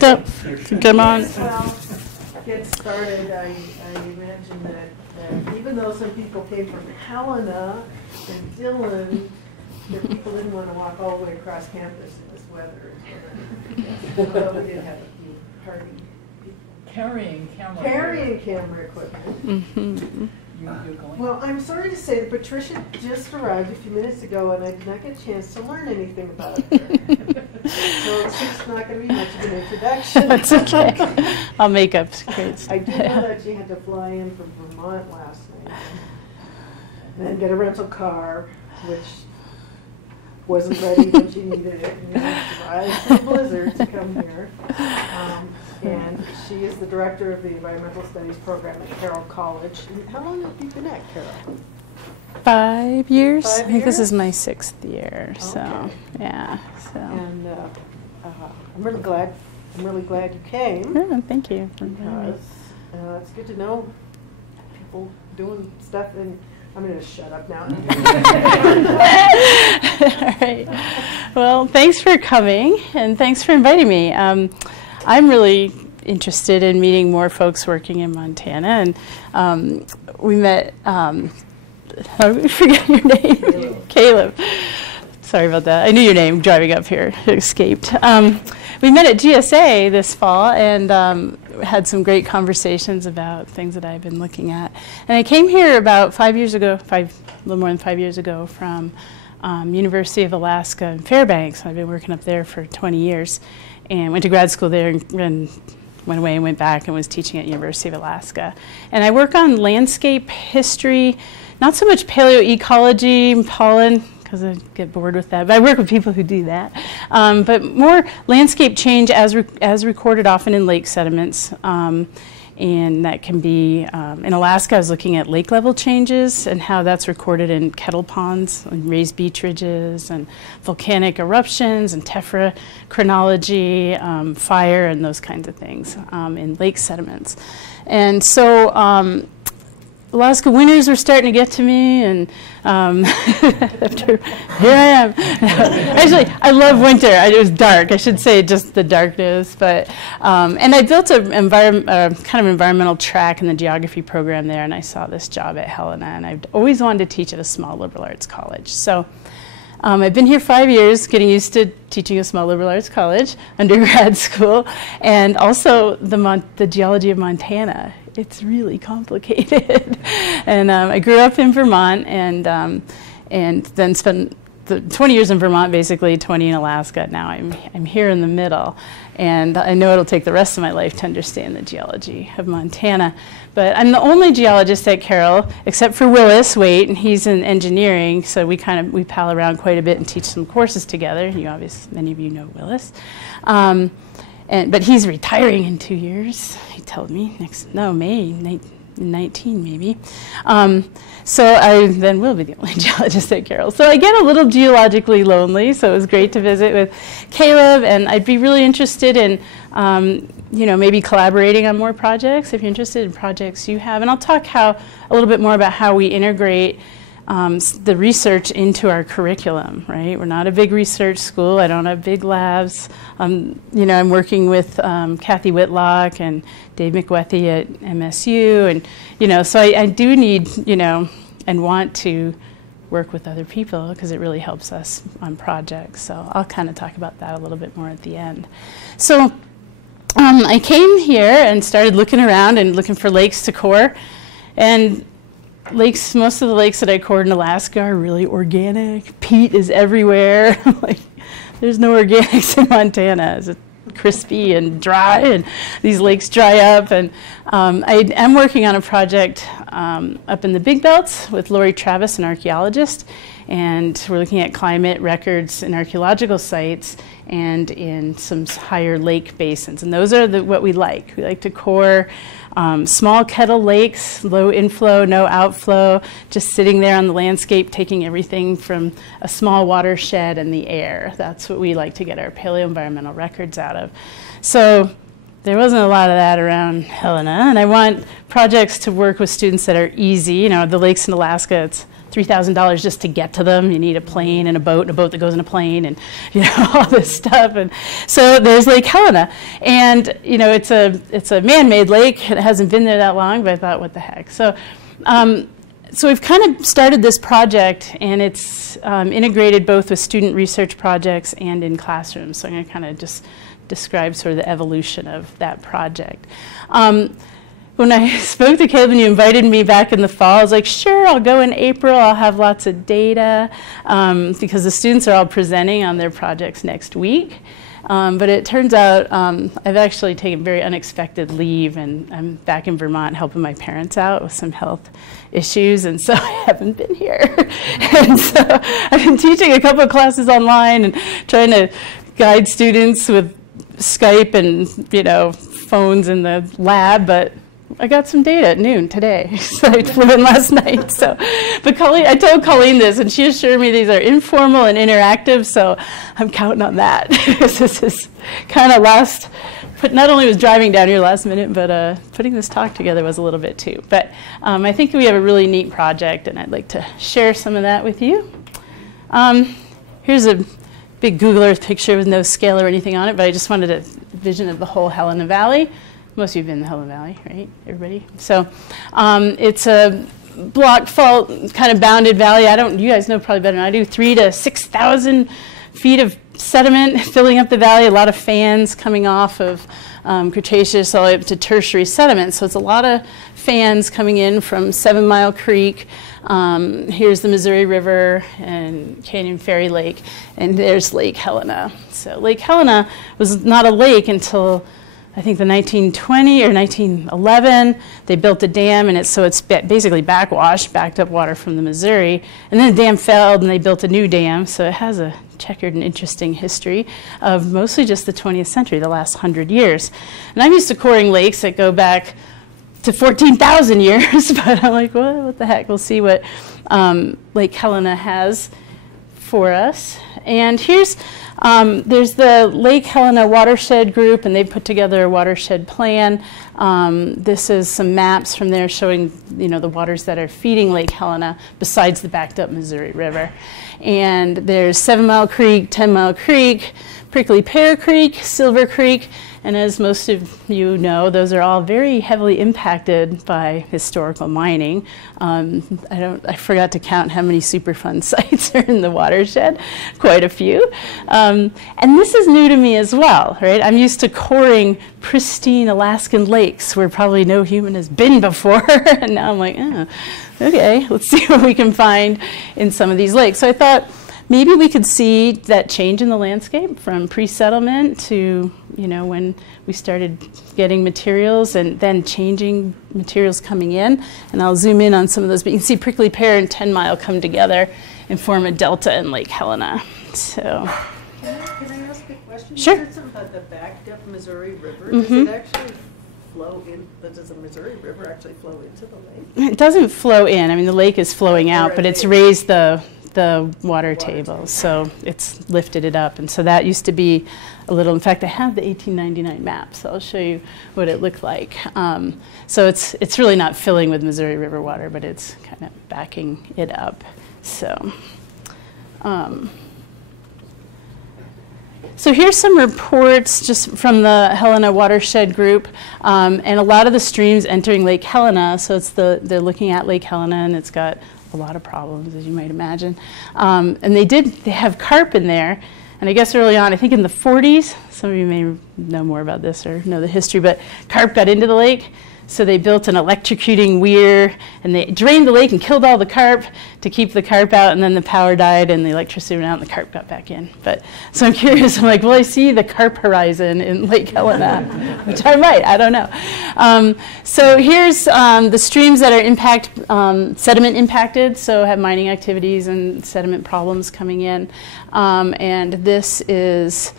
Don't. Come on. Well, get started. I imagine that even though some people came from Helena and Dillon, that people didn't want to walk all the way across campus in this weather. Although we did have a few party people. Carrying camera equipment. Mm-hmm. You're going? Well, I'm sorry to say that Patricia just arrived a few minutes ago, and I did not get a chance to learn anything about her. So it's not going to be much of an introduction. That's okay. I'll make up great. I do know that she had to fly in from Vermont last night and then get a rental car, which wasn't ready when she needed it, and survived the blizzard to come here. And she is the director of the Environmental Studies program at Carroll College. And how long have you been at Carroll? 5 years. 5 I think this years? is my 6th year. So Okay. yeah. So. And I'm really glad you came. Yeah, thank you. For inviting me. Because it's good to know people doing stuff. And I'm going to shut up now. All right. Well, thanks for coming, and thanks for inviting me. I'm really interested in meeting more folks working in Montana, and we met, I forget your name, Caleb. Sorry about that. I knew your name driving up here. It escaped. We met at GSA this fall and had some great conversations about things that I've been looking at. And I came here about 5 years ago, a little more than 5 years ago, from University of Alaska in Fairbanks. I've been working up there for 20 years. And went to grad school there and went away and went back and was teaching at University of Alaska. And I work on landscape history, not so much paleoecology, pollen, because I get bored with that, but I work with people who do that. But more landscape change as recorded often in lake sediments. And that can be, in Alaska, I was looking at lake level changes and how that's recorded in kettle ponds and raised beach ridges and volcanic eruptions and tephra chronology, fire and those kinds of things in lake sediments. And so Alaska winters were starting to get to me, and after, here I am. Actually, I love winter. It was dark. I should say just the darkness. But and I built a kind of environmental track in the geography program there, and I saw this job at Helena, and I've always wanted to teach at a small liberal arts college. So I've been here 5 years, getting used to teaching a small liberal arts college, undergrad school, and also the geology of Montana. It's really complicated. And I grew up in Vermont and then spent the 20 years in Vermont, basically 20 in Alaska. Now I'm here in the middle. And I know it'll take the rest of my life to understand the geology of Montana. But I'm the only geologist at Carroll, except for Willis Waite, and he's in engineering, so we pal around quite a bit and teach some courses together. Many of you know Willis. But he's retiring in 2 years, he told me, May 19 maybe. So I then will be the only geologist at Carroll. So I get a little geologically lonely, so it was great to visit with Caleb, and I'd be really interested in maybe collaborating on more projects if you're interested in projects you have. And I'll talk a little bit more about how we integrate the research into our curriculum, right? We're not a big research school. I don't have big labs. I'm working with Kathy Whitlock and Dave McWethy at MSU, and so I do need, and want to work with other people because it really helps us on projects. So I'll kind of talk about that a little bit more at the end. So I came here and started looking around and looking for lakes to core, and most of the lakes that I cored in Alaska are really organic. Peat is everywhere. There's no organics in Montana. It's crispy and dry, and these lakes dry up. And I am working on a project up in the Big Belts with Lori Travis, an archaeologist, and we're looking at climate records in archaeological sites and in some higher lake basins. And those are what we like. We like to core small kettle lakes, low inflow, no outflow, just sitting there on the landscape, taking everything from a small watershed and the air. That's what we like to get our paleoenvironmental records out of. So there wasn't a lot of that around Helena, and I want projects to work with students that are easy. The lakes in Alaska, it's $3,000 just to get to them. You need a plane and a boat that goes in a plane, and all this stuff. And so there's Lake Helena, and it's a man-made lake. It hasn't been there that long, but I thought, what the heck? So we've kind of started this project, and it's integrated both with student research projects and in classrooms. So I'm going to kind of just describe sort of the evolution of that project. When I spoke to Caleb and you invited me back in the fall, I was like, sure, I'll go in April. I'll have lots of data because the students are all presenting on their projects next week. But it turns out I've actually taken very unexpected leave, and I'm back in Vermont helping my parents out with some health issues, and so I haven't been here. And so I've been teaching a couple of classes online and trying to guide students with Skype and phones in the lab, but I got some data at noon today, so I flew in last night. So, but Colleen, I told Colleen this, and she assured me these are informal and interactive, so I'm counting on that. Because this is kind of but not only was driving down here last minute, but putting this talk together was a little bit too. But I think we have a really neat project, and I'd like to share some of that with you. Here's a big Google Earth picture with no scale or anything on it, but I just wanted a vision of the whole Helena Valley. Most of you have been in the Helena Valley, right, everybody? So it's a block fault kind of bounded valley. You guys know probably better than I do, 3,000 to 6,000 feet of sediment filling up the valley, a lot of fans coming off of Cretaceous all the way up to tertiary sediment. So it's a lot of fans coming in from 7 Mile Creek. Here's the Missouri River and Canyon Ferry Lake, and there's Lake Helena. So Lake Helena was not a lake until I think the 1920 or 1911, they built a dam, and it's basically backwash, backed up water from the Missouri. And then the dam failed, and they built a new dam. So it has a checkered and interesting history of mostly just the 20th century, the last 100 years. And I'm used to coring lakes that go back to 14,000 years, but I'm like, well, what the heck? We'll see what Lake Helena has for us. And here's there's the Lake Helena watershed group, and they put together a watershed plan. This is some maps from there showing the waters that are feeding Lake Helena besides the backed up Missouri River. And there's 7 Mile Creek, 10 Mile Creek, Prickly Pear Creek, Silver Creek, and as most of you know, those are all very heavily impacted by historical mining. I forgot to count how many Superfund sites are in the watershed, quite a few. And this is new to me as well, right? I'm used to coring pristine Alaskan lakes where probably no human has been before, and now I'm like, okay, let's see what we can find in some of these lakes. So I thought maybe we could see that change in the landscape from pre-settlement to when we started getting materials and then changing materials coming in. And I'll zoom in on some of those. But you can see Prickly Pear and 10 Mile come together and form a delta in Lake Helena. So, Can I ask a question? Sure. You said something about the backed up Missouri River. Does it actually flow in? Does the Missouri River actually flow into the lake? It doesn't flow in. I mean, the lake is flowing out, but it's raised the water table, so it's lifted it up. And so that used to be a little, in fact, I have the 1899 map, so I'll show you what it looked like. So it's really not filling with Missouri River water, but it's kind of backing it up. So, so here's some reports just from the Helena watershed group, and a lot of the streams entering Lake Helena. So they're looking at Lake Helena, and it's got a lot of problems, as you might imagine. And they have carp in there. And I guess early on, I think in the 40s, some of you may know more about this or know the history, but carp got into the lake. So they built an electrocuting weir, and they drained the lake and killed all the carp to keep the carp out, and then the power died, and the electricity went out, and the carp got back in. But so I'm curious, I'm like, will I see the carp horizon in Lake Helena? Which I might, I don't know. So here's the streams that are sediment impacted, so have mining activities and sediment problems coming in. And this is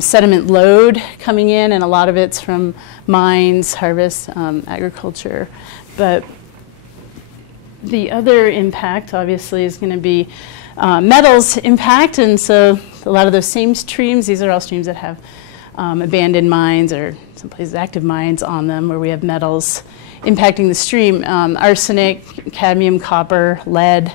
sediment load coming in, and a lot of it's from mines, harvest, agriculture. But the other impact, obviously, is going to be metals impact, and so a lot of those same streams, these are all streams that have abandoned mines or some places active mines on them where we have metals impacting the stream. Arsenic, cadmium, copper, lead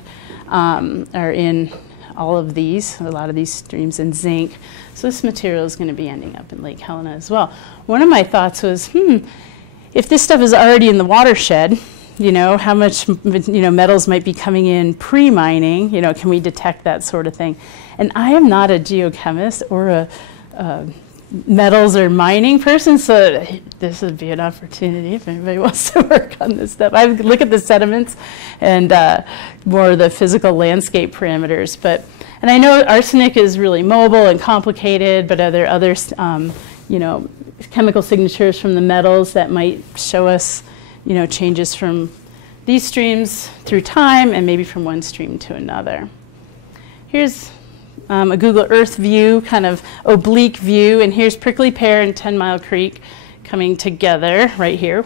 are in all of these, a lot of these streams, and zinc. So this material is going to be ending up in Lake Helena as well. One of my thoughts was, if this stuff is already in the watershed, how much metals might be coming in pre-mining, can we detect that sort of thing? And I am not a geochemist or a metals or mining person, so this would be an opportunity if anybody wants to work on this stuff. I would look at the sediments and more the physical landscape parameters. And I know arsenic is really mobile and complicated, but are there other chemical signatures from the metals that might show us changes from these streams through time and maybe from one stream to another? Here's a Google Earth view, kind of oblique view, and here's Prickly Pear and 10 Mile Creek coming together right here.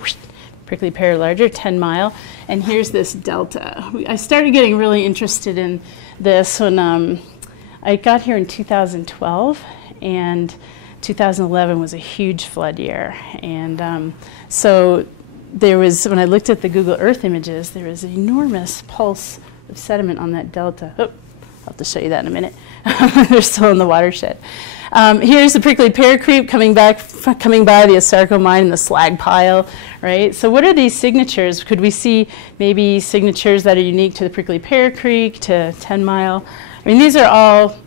Prickly Pear larger, 10 Mile, and here's this delta. I started getting really interested in this when I got here in 2012, and 2011 was a huge flood year, and so there was, when I looked at the Google Earth images, there was an enormous pulse of sediment on that delta. Oh, I'll have to show you that in a minute. They're still in the watershed. Here's the Prickly Pear Creek coming by the Asarco mine and the slag pile, right? So what are these signatures? Could we see maybe signatures that are unique to the Prickly Pear Creek, to 10 Mile? I mean, these are all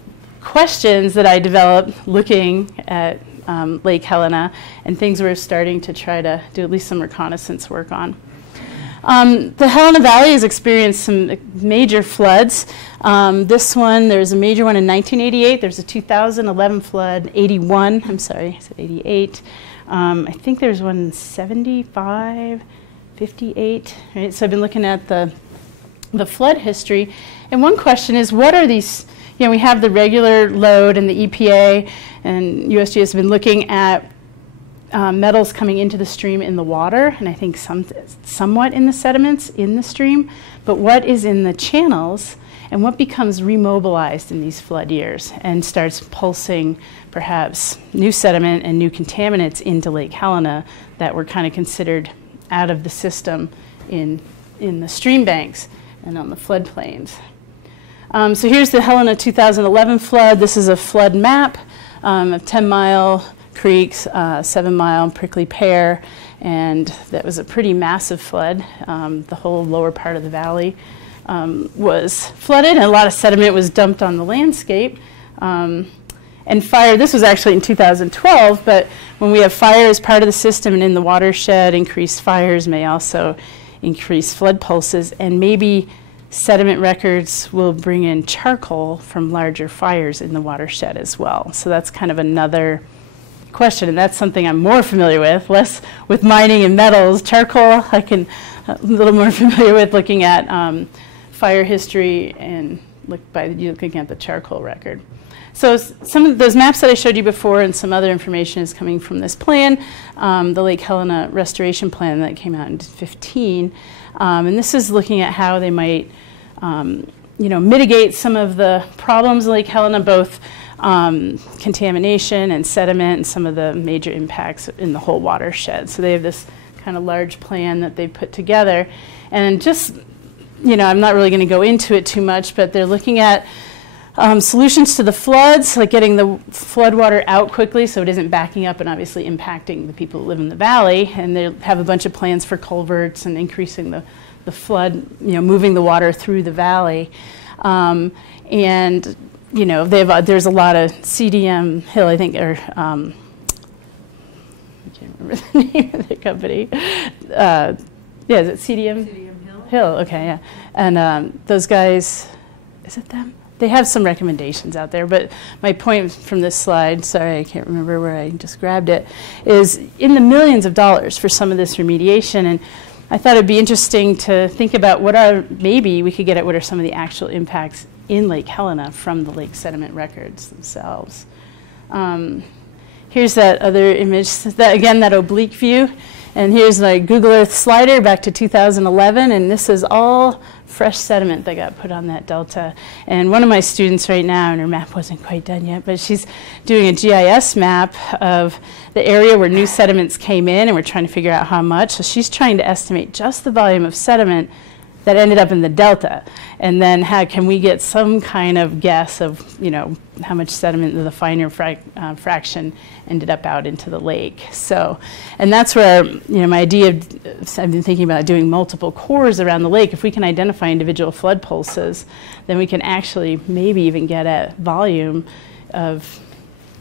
questions that I developed looking at Lake Helena and things we're starting to try to do at least some reconnaissance work on. The Helena Valley has experienced some major floods. This one, there's a major one in 1988. There's a 2011 flood, 81. I'm sorry, I said 88. I think there's one in 75, 58. Right? So I've been looking at the flood history. And one question is, what are these? We have the regular load, and the EPA and USGS have been looking at metals coming into the stream in the water, and I think somewhat in the sediments in the stream, but what is in the channels and what becomes remobilized in these flood years and starts pulsing perhaps new sediment and new contaminants into Lake Helena that were kind of considered out of the system in the stream banks and on the floodplains. So here's the Helena 2011 flood. This is a flood map of 10 Mile Creeks, 7 Mile, Prickly Pear, and that was a pretty massive flood. The whole lower part of the valley was flooded, and a lot of sediment was dumped on the landscape. And fire, this was actually in 2012, but when we have fire as part of the system and in the watershed, increased fires may also increase flood pulses, and maybe sediment records will bring in charcoal from larger fires in the watershed as well. So that's kind of another question, and that's something I'm more familiar with, less with mining and metals. Charcoal, I can a little more familiar with looking at fire history and looking at the charcoal record. So some of those maps that I showed you before and some other information is coming from this plan, the Lake Helena restoration plan that came out in 2015. And this is looking at how they might mitigate some of the problems in Lake Helena, both contamination and sediment and some of the major impacts in the whole watershed. So they have this kind of large plan that they've put together. And just, I'm not really going to go into it too much, but they're looking at solutions to the floods, like getting the flood water out quickly so it isn't backing up and obviously impacting the people who live in the valley. And they have a bunch of plans for culverts and increasing the flood, moving the water through the valley. And there's a lot of CDM Hill, I think, or I can't remember the name of the company. Is it CDM? CDM Hill? Hill, okay, yeah. And those guys, is it them? They have some recommendations out there, but my point from this slide, sorry, I can't remember where I just grabbed it, is in the millions of dollars for some of this remediation. And I thought it'd be interesting to think about maybe we could get at what are some of the actual impacts in Lake Helena from the lake sediment records themselves. Here's that other image, that oblique view. And here's my Google Earth slider back to 2011, and this is all fresh sediment that got put on that delta. And one of my students right now, and her map wasn't quite done yet, but she's doing a GIS map of the area where new sediments came in, and we're trying to figure out how much. So she's trying to estimate just the volume of sediment that ended up in the delta, and then how can we get some kind of guess of, you know, how much sediment the finer fraction ended up out into the lake. So, and that's where, you know, my idea of, I've been thinking about doing multiple cores around the lake. If we can identify individual flood pulses, then we can actually maybe even get at volume of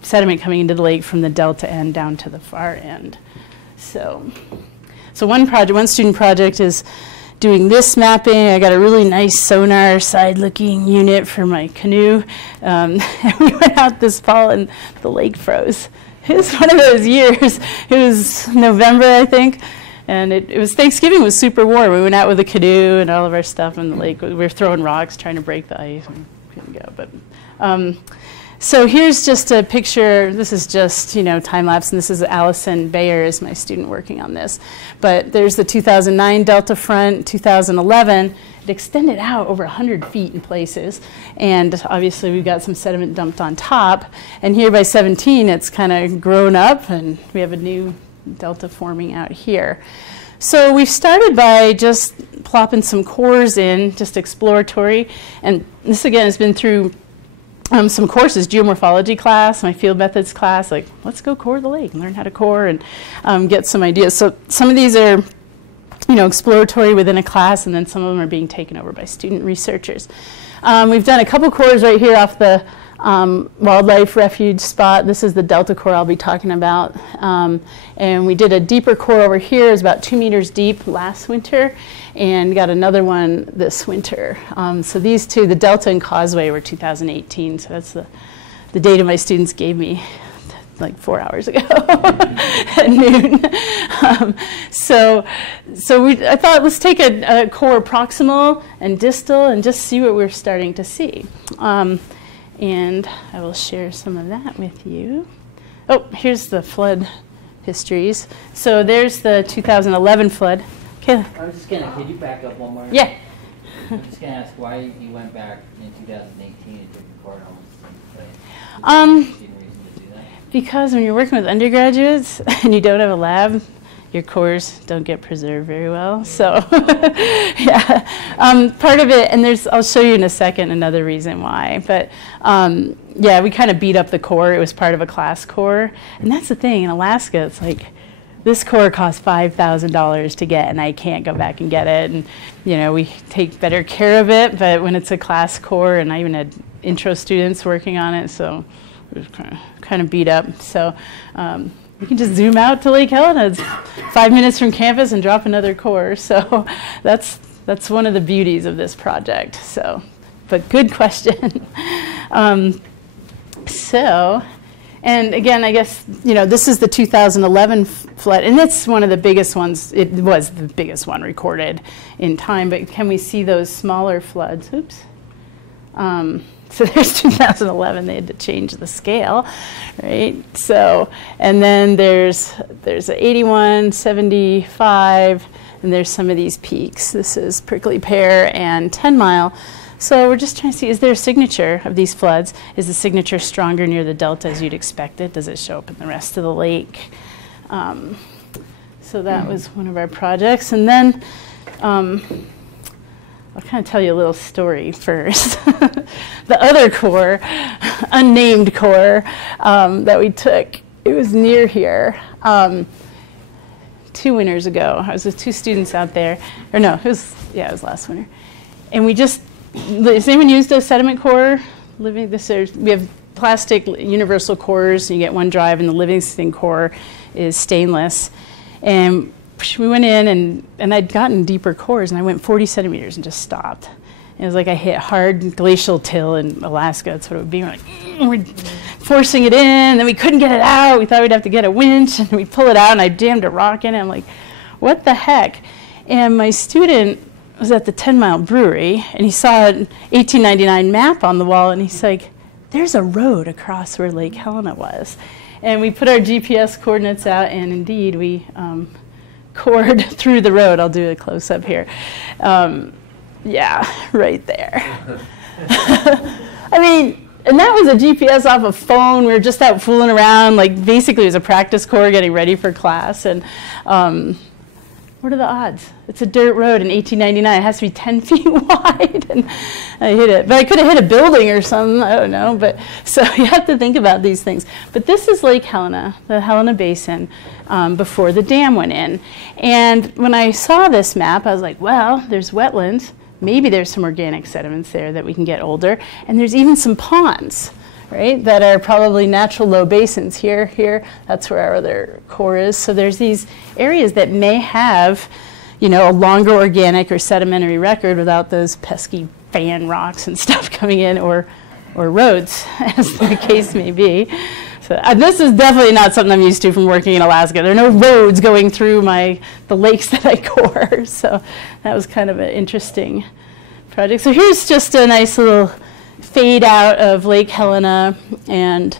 sediment coming into the lake from the delta end down to the far end. So one student project is doing this mapping. I got a really nice sonar side-looking unit for my canoe. And we went out this fall and the lake froze. It was one of those years. It was November, I think, and it was Thanksgiving. Was super warm. We went out with a canoe and all of our stuff in the lake. We were throwing rocks, trying to break the ice, and couldn't go. But so here's just a picture. This is just, you know, time lapse, and this is Allison Bayer is my student working on this. But there's the 2009 delta front, 2011. It extended out over 100 feet in places, and obviously we've got some sediment dumped on top. And here by 17, it's kind of grown up, and we have a new delta forming out here. So we've started by just plopping some cores in, just exploratory, and this again has been through some courses, geomorphology class, my field methods class, like let's go core the lake and learn how to core and get some ideas. So some of these are, you know, exploratory within a class, and then some of them are being taken over by student researchers. We've done a couple cores right here off the wildlife refuge spot. This is the delta core I'll be talking about. And we did a deeper core over here. It was about 2 meters deep last winter, and got another one this winter. So these two, the delta and causeway, were 2018. So that's the data my students gave me like 4 hours ago at noon. I thought let's take a core proximal and distal and just see what we're starting to see. And I will share some of that with you. Oh, here's the flood histories. So there's the 2011 flood. Okay. I was just gonna, could you back up one more? Yeah. I'm just gonna ask why you went back in 2018 and took the court almost the same place. Any reason to do that? Because when you're working with undergraduates and you don't have a lab, your cores don't get preserved very well. So, yeah, part of it, and I'll show you in a second another reason why. But yeah, we kind of beat up the core. It was part of a class core, and that's the thing in Alaska. It's like this core costs $5,000 to get, and I can't go back and get it. And you know, we take better care of it. But when it's a class core, and I even had intro students working on it, so it was kind of beat up. So. You can just zoom out to Lake Helena. It's 5 minutes from campus and drop another core. So that's one of the beauties of this project. So, but good question. And again, I guess, you know, this is the 2011 flood, and it's one of the biggest ones. It was the biggest one recorded in time. But can we see those smaller floods? Oops. So there's 2011, they had to change the scale, right? So, and then there's 81, 75, and there's some of these peaks. This is Prickly Pear and 10 Mile. So we're just trying to see, is there a signature of these floods? Is the signature stronger near the delta as you'd expect it? Does it show up in the rest of the lake? So that was one of our projects. And then, I'll kind of tell you a little story first. The other core, unnamed core that we took, it was near here 2 winters ago. I was with 2 students out there, or no, it was last winter. And we just, has anyone used a sediment core? We have plastic universal cores, you get one drive, and the Livingston core is stainless. And we went in, and I'd gotten deeper cores, and I went 40 centimeters and just stopped. And it was like I hit hard glacial till in Alaska. That's what it would be. We're forcing it in, and then we couldn't get it out. We thought we'd have to get a winch, and we'd pull it out, and I jammed a rock in it. I'm like, what the heck? And my student was at the 10 Mile Brewery, and he saw an 1899 map on the wall, and he's like, there's a road across where Lake Helena was. And we put our GPS coordinates out, and indeed, we cored through the road. I'll do a close-up here. Yeah, right there. I mean, and that was a GPS off a phone. We were just out fooling around. Like, basically, it was a practice core getting ready for class. And what are the odds? It's a dirt road in 1899. It has to be 10 feet wide. And I hit it. But I could have hit a building or something. I don't know. But so you have to think about these things. But this is Lake Helena, the Helena Basin, before the dam went in. And when I saw this map, I was like, well, there's wetlands. Maybe there's some organic sediments there that we can get older. And there's even some ponds, right, that are probably natural low basins. Here, that's where our other core is. So there's these areas that may have, you know, a longer organic or sedimentary record without those pesky fan rocks and stuff coming in, or roads, as the case may be. So this is definitely not something I'm used to from working in Alaska. There are no roads going through the lakes that I core. So that was kind of an interesting project. So here's just a nice little fade out of Lake Helena and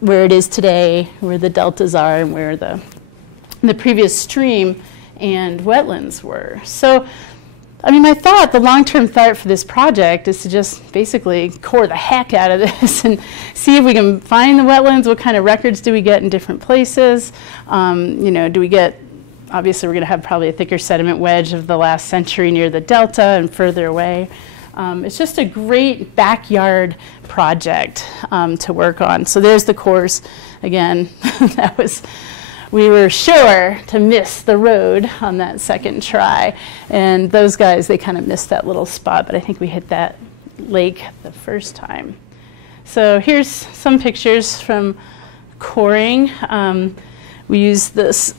where it is today, where the deltas are, and where the previous stream and wetlands were. So, I mean, the long-term thought for this project is to just basically core the heck out of this and see if we can find the wetlands. What kind of records do we get in different places? You know, do we get, obviously we're going to have probably a thicker sediment wedge of the last century near the delta and further away. It's just a great backyard project to work on. So there's the cores again. We were sure to miss the road on that second try. And those guys, they kind of missed that little spot, but I think we hit that lake the first time. So here's some pictures from coring. We use this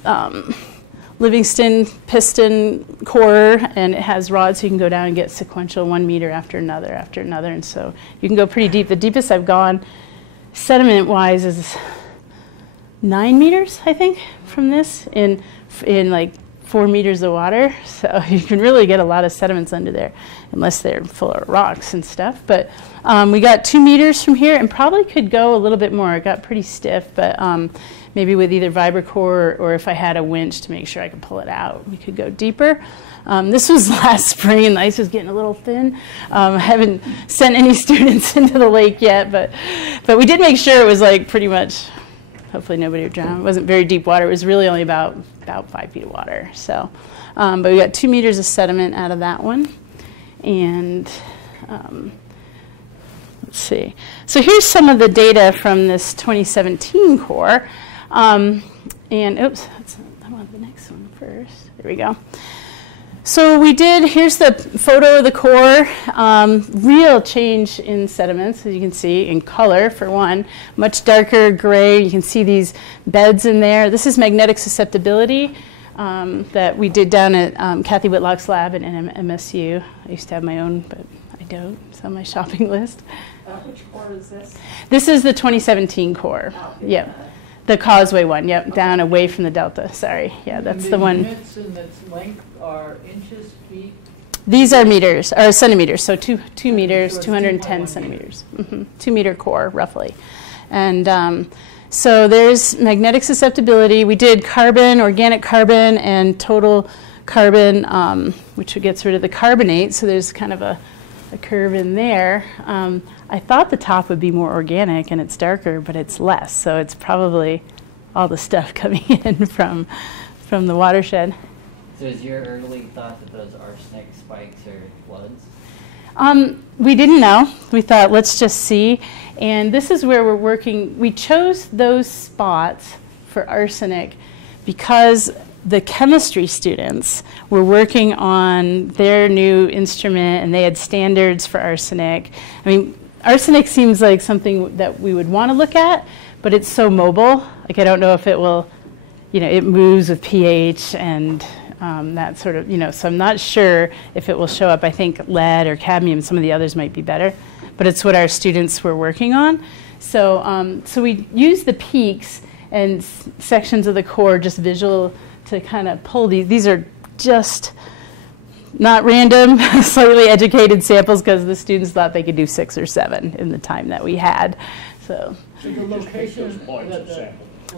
Livingston piston core, and it has rods so you can go down and get sequential 1 meter after another. And so you can go pretty deep. The deepest I've gone sediment-wise is 9 meters, I think, from this in like 4 meters of water. So you can really get a lot of sediments under there, unless they're full of rocks and stuff. But we got 2 meters from here, and probably could go a little bit more. It got pretty stiff, but maybe with either vibrocore or if I had a winch to make sure I could pull it out, we could go deeper. This was last spring, and the ice was getting a little thin. I haven't sent any students into the lake yet, but we did make sure it was like pretty much. Hopefully nobody would drown. It wasn't very deep water. It was really only about 5 feet of water. So, but we got 2 meters of sediment out of that one. And let's see. So here's some of the data from this 2017 core. And oops, I want the next one first. There we go. So here's the photo of the core, real change in sediments, as you can see, in color for one, much darker gray. You can see these beds in there. This is magnetic susceptibility that we did down at Kathy Whitlock's lab at MSU. I used to have my own, but I don't. It's on my shopping list. Which core is this? This is the 2017 core. Yep. The Causeway one, yep, down away from the delta. Sorry, yeah, that's the one. The units in its length are inches, feet? These are meters, or centimeters, so 2 meters, So it's 210 2.1 centimeters. 2 meter core, roughly. And so there's magnetic susceptibility. We did carbon, organic carbon, and total carbon, which gets rid of the carbonate, so there's kind of a curve in there. I thought the top would be more organic, and it's darker, but it's less. So it's probably all the stuff coming in from the watershed. So is your early thought that those arsenic spikes are floods? We didn't know. We thought, let's just see. And this is where we're working. We chose those spots for arsenic because the chemistry students were working on their new instrument, and they had standards for arsenic. I mean, arsenic seems like something that we would want to look at, but it's so mobile. Like, I don't know if it will, it moves with pH and that sort of, so I'm not sure if it will show up. I think lead or cadmium, some of the others might be better, but it's what our students were working on. So, so we used the peaks and sections of the core, just visual, to kind of pull these. These are just not random, slightly educated samples, because the students thought they could do 6 or 7 in the time that we had. So So the location,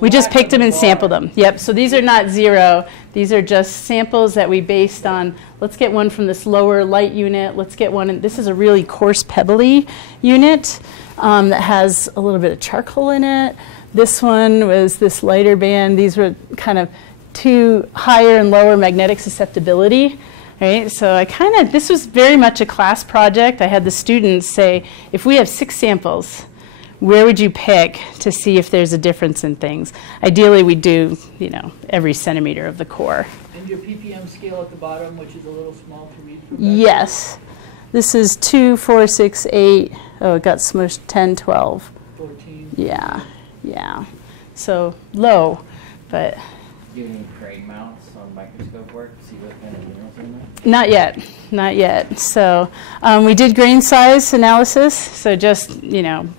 We just black picked on them the and sampled bar. them. Yep, so these are not zero. These are just samples that we based on. Let's get one from this lower light unit. Let's get one, and this is a really coarse pebbly unit that has a little bit of charcoal in it. This one was this lighter band. These were kind of two higher and lower magnetic susceptibility. Right, so this was very much a class project. I had the students say, if we have 6 samples, where would you pick to see if there's a difference in things? Ideally, we do, every centimeter of the core. And your ppm scale at the bottom, which is a little small to read from back Yes. This is 2, 4, 6, 8. Oh, it got smushed. 10, 12. 14. Yeah. So low, but Do you need grain mounts on microscope work to see what kind of minerals in there? not yet. So we did grain size analysis. So just,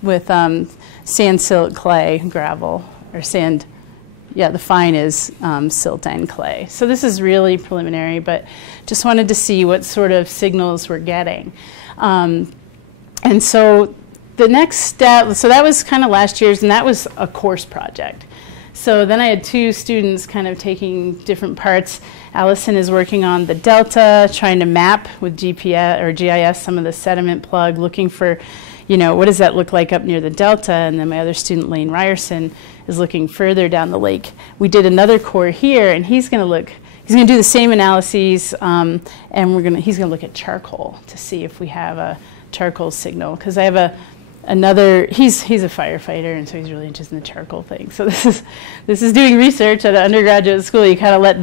with sand, silt, clay, gravel, or sand. Yeah, the fine is silt and clay. So this is really preliminary, but just wanted to see what sort of signals we're getting. And so the next step, so that was kind of last year's, and that was a course project. So then I had 2 students kind of taking different parts. Allison is working on the delta, trying to map with GPS or GIS some of the sediment plug, looking for, what does that look like up near the delta? And then my other student, Lane Ryerson, is looking further down the lake. We did another core here, and he's going to do the same analyses, and he's going to look at charcoal to see if we have a charcoal signal. Because I have he's a firefighter, and so he's really interested in the charcoal thing. So this is doing research at an undergraduate school. You kind of let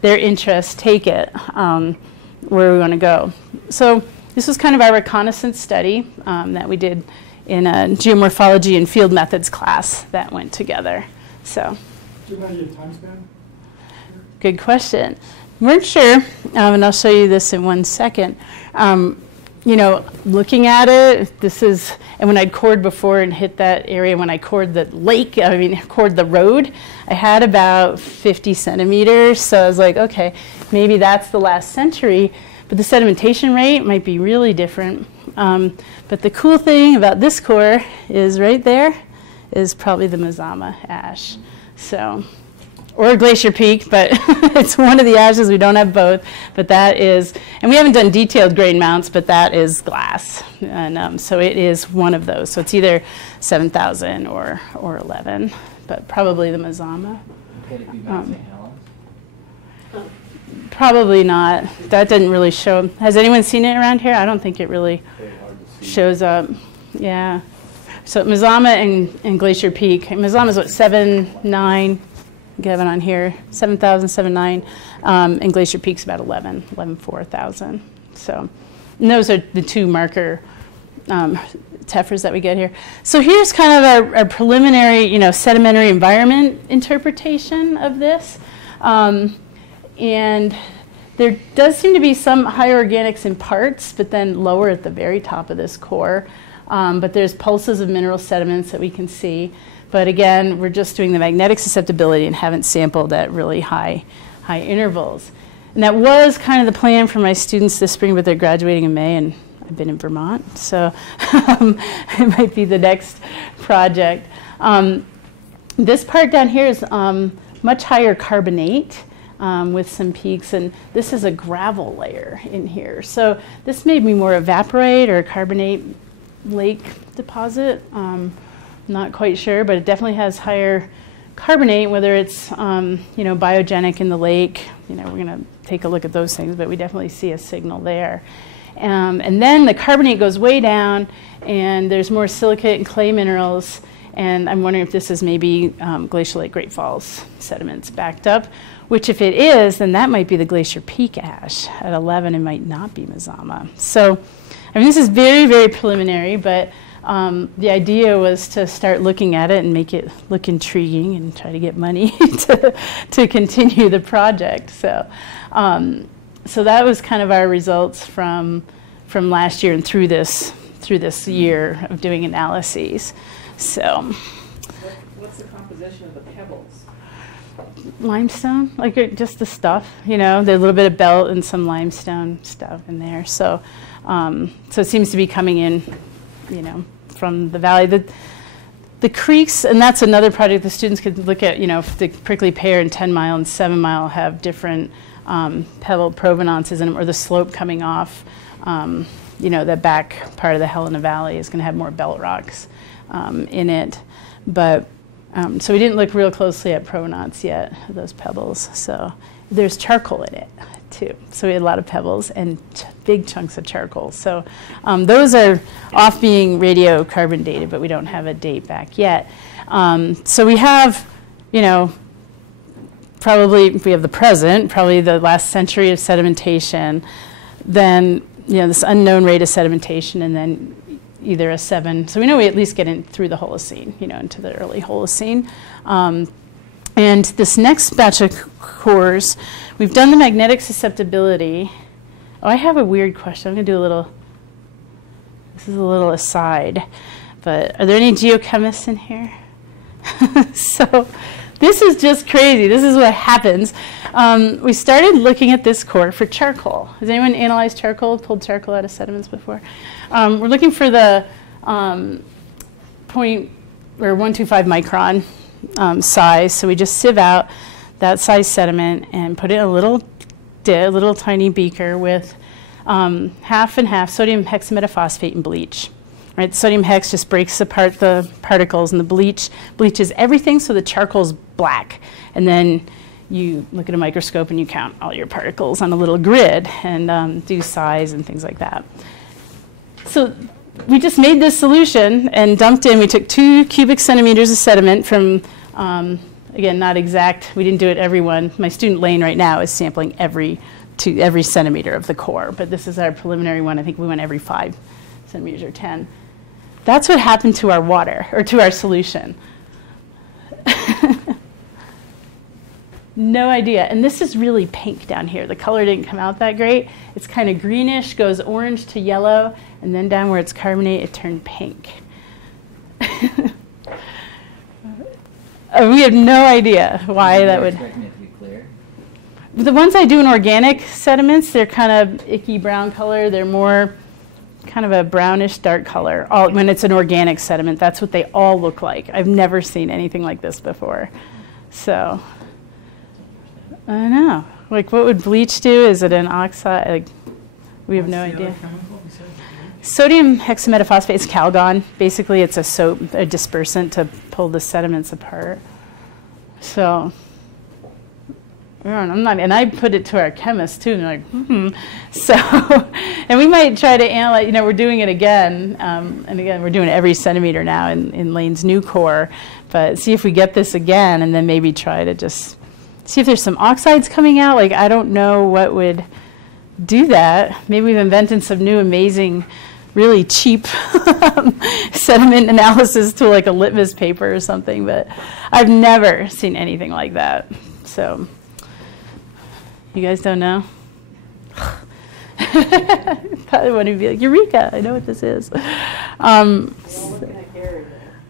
their interest take it where we want to go. So this was kind of our reconnaissance study that we did in a geomorphology and field methods class that went together. So, Do you know your time span? good question. Weren't sure, and I'll show you this in 1 second. Looking at it, and when I'd cored before and hit that area, when I cored the lake, cored the road, I had about 50 centimeters. So I was like, okay, maybe that's the last century, but the sedimentation rate might be really different. But the cool thing about this core is right there is probably the Mazama ash. So, or Glacier Peak, but it's one of the ashes. We don't have both, but that is, and we haven't done detailed grain mounts, but that is glass, and so it is one of those. So it's either 7,000 or 11, but probably the Mazama. Could it be Mount St. Helens? Probably not. That didn't really show. Has anyone seen it around here? I don't think it really shows up. Yeah. So Mazama and Glacier Peak. Mazama is what, 7, 9. Given on here, 7,000, 7,9, and Glacier Peak's about 4,000. So, and those are the 2 marker tephras that we get here. So here's kind of our preliminary, sedimentary environment interpretation of this. And there does seem to be some higher organics in parts, but then lower at the very top of this core. But there's pulses of mineral sediments that we can see. But again, we're just doing the magnetic susceptibility and haven't sampled at really high intervals. And that was kind of the plan for my students this spring, but they're graduating in May, and I've been in Vermont, so it might be the next project. This part down here is much higher carbonate with some peaks, and this is a gravel layer in here. So this may be more evaporate or carbonate lake deposit. Not quite sure, but it definitely has higher carbonate, whether it's biogenic in the lake. We're going to take a look at those things, but we definitely see a signal there. And then the carbonate goes way down, and there's more silicate and clay minerals. And I'm wondering if this is maybe Glacial Lake Great Falls sediments backed up, which if it is, then that might be the Glacier Peak ash. At 11, it might not be Mazama. So, this is very, very preliminary, but the idea was to start looking at it and make it look intriguing and try to get money to continue the project. So, so that was kind of our results from last year and through this year of doing analyses. So, What's the composition of the pebbles? limestone, like just the stuff, there's a little bit of belt and some limestone stuff in there. So, so it seems to be coming in, from the valley. the creeks, and that's another project the students could look at, if the Prickly Pear and 10 Mile and 7 Mile have different pebble provenances in them, or the slope coming off, the back part of the Helena Valley is going to have more belt rocks in it. But, so we didn't look real closely at provenance yet, those pebbles. So there's charcoal in it, too. So we had a lot of pebbles and big chunks of charcoal. So those are off being radiocarbon dated, but we don't have a date back yet. So we have, probably, if we have the present, probably the last century of sedimentation, then, this unknown rate of sedimentation, and then either a 7. So we know we at least get in through the Holocene, into the early Holocene. And this next batch of cores, we've done the magnetic susceptibility. Oh, I have a weird question. I'm going to do this is a little aside, but are there any geochemists in here? So this is just crazy. This is what happens. We started looking at this core for charcoal. Has anyone analyzed charcoal, pulled charcoal out of sediments before? We're looking for the 125 micron size. So we just sieve out that size sediment and put it in a little tiny beaker with half and half sodium hexametaphosphate and bleach. Right, sodium hex just breaks apart the particles, and the bleach bleaches everything, so the charcoal's black. And then you look at a microscope and you count all your particles on a little grid and do size and things like that. So we just made this solution and dumped in. We took 2 cubic centimeters of sediment from, again, not exact. We didn't do it every one. My student Lane right now is sampling every centimeter of the core, but this is our preliminary one. I think we went every 5 centimeters or 10. That's what happened to our water, or to our solution. No idea. And this is really pink down here. The color didn't come out that great. It's kind of greenish, goes orange to yellow, and then down where it's carbonate, it turned pink. We have no idea why that would. Expecting it to be clear? The ones I do in organic sediments, they're kind of icky brown color. They're more kind of a brownish dark color. When it's an organic sediment, that's what they all look like. I've never seen anything like this before. So, I don't know. Like, what would bleach do? Is it an oxide? Like, we have no idea. Sodium hexametaphosphate is Calgon. Basically, it's a soap, a dispersant to pull the sediments apart. So, and I put it to our chemists too, and they're like, So, and we might try to analyze, we're doing it again, and again, we're doing it every centimeter now in Lane's new core, but see if we get this again, and then maybe try to just see if there's some oxides coming out. Like, I don't know what would do that. Maybe we've invented some new amazing, really cheap sediment analysis tool, like a litmus paper or something, but I've never seen anything like that. So, you guys don't know? Probably want to be like, Eureka, I know what this is.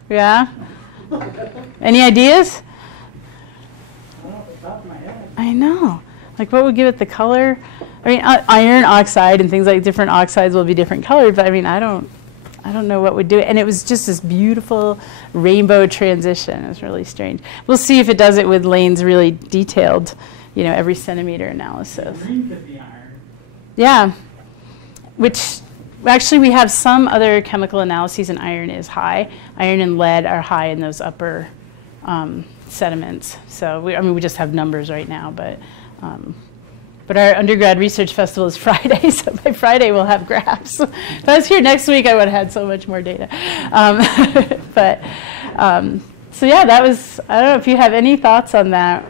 Yeah? Any ideas? I know. Like, what would give it the color? I mean, iron oxide and things like different oxides will be different colored, but I mean, I don't know what would do it. And it was just this beautiful rainbow transition. It was really strange. We'll see if it does it with Lane's really detailed, every centimeter analysis. Green could be iron. Yeah, which actually we have some other chemical analyses, and iron is high. Iron and lead are high in those upper sediments. So we just have numbers right now, but our undergrad research festival is Friday, so by Friday we'll have graphs. If I was here next week, I would have had so much more data. So yeah, that was, I don't know if you have any thoughts on that,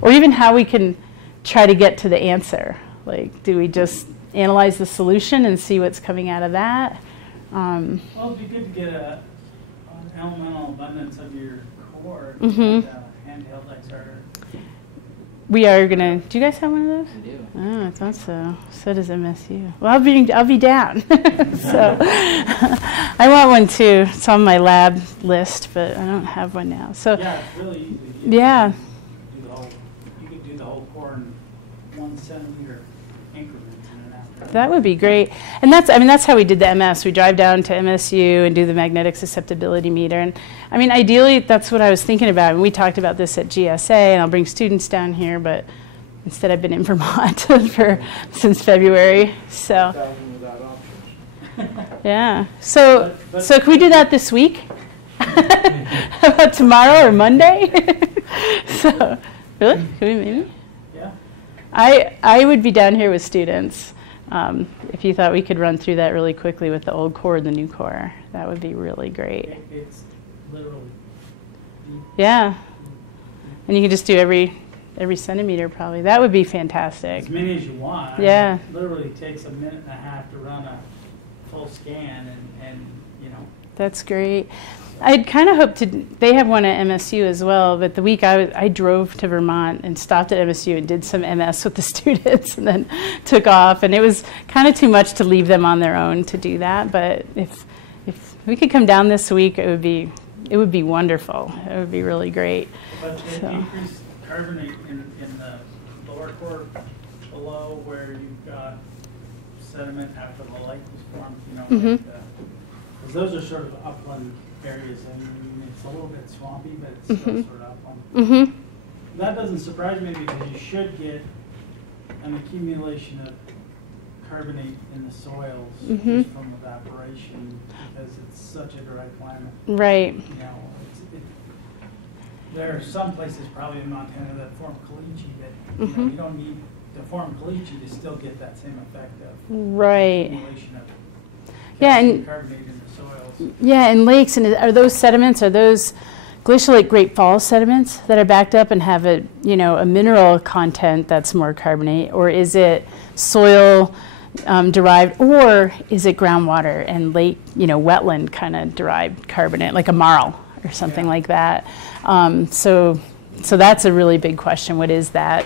or even how we can try to get to the answer. Like, do we just analyze the solution and see what's coming out of that? Well, it'd be good to get an elemental abundance of your core, handheld Heiser. We are gonna. Do you guys have one of those? We do. Oh, I thought so. So does MSU. Well, I'll be down. So I want one too. It's on my lab list, but I don't have one now. So yeah, it's really easy. Yeah. You could do the whole core in 1 centimeter increments in and out. That would be great. And that's how we did the MS. We drive down to MSU and do the magnetic susceptibility meter. And I mean, ideally, that's what I was thinking about. And we talked about this at GSA, and I'll bring students down here, but instead I've been in Vermont since February. So, yeah. So can we do that this week? How about tomorrow or Monday? So, really? Can we maybe? Yeah. I would be down here with students. If you thought we could run through that really quickly with the old core and the new core, that would be really great. It's literally deep. Yeah. And you could just do every centimeter probably. That would be fantastic. As many as you want. Yeah. It literally takes a minute and a half to run a full scan and you know. That's great. I'd kind of hoped they have one at MSU as well, but the week I drove to Vermont and stopped at MSU and did some MS with the students and then took off, and it was kind of too much to leave them on their own to do that, but if we could come down this week, it would be wonderful. It would be really great. But the increased carbonate in the lower core below where you've got sediment after the lake was formed, you know, Mhm. because those are sort of upland areas. I mean, it's a little bit swampy, but it's still Mhm. sort of upland. Mm-hmm. That doesn't surprise me because you should get an accumulation of carbonate in the soils Mhm. just from evaporation because it's such a dry climate. Right. You know, there are some places probably in Montana that form caliche, but you know, Mhm. you don't need to form caliche to still get that same effect of Right. accumulation of Yeah, calcium and carbonate in the soils. yeah, and lakes, and are those sediments, are those Glacial Lake Great Falls sediments that are backed up and have a mineral content that's more carbonate, or is it soil derived, or is it groundwater and lake, wetland kind of derived carbonate, like a marl or something like that? So that's a really big question. What is that?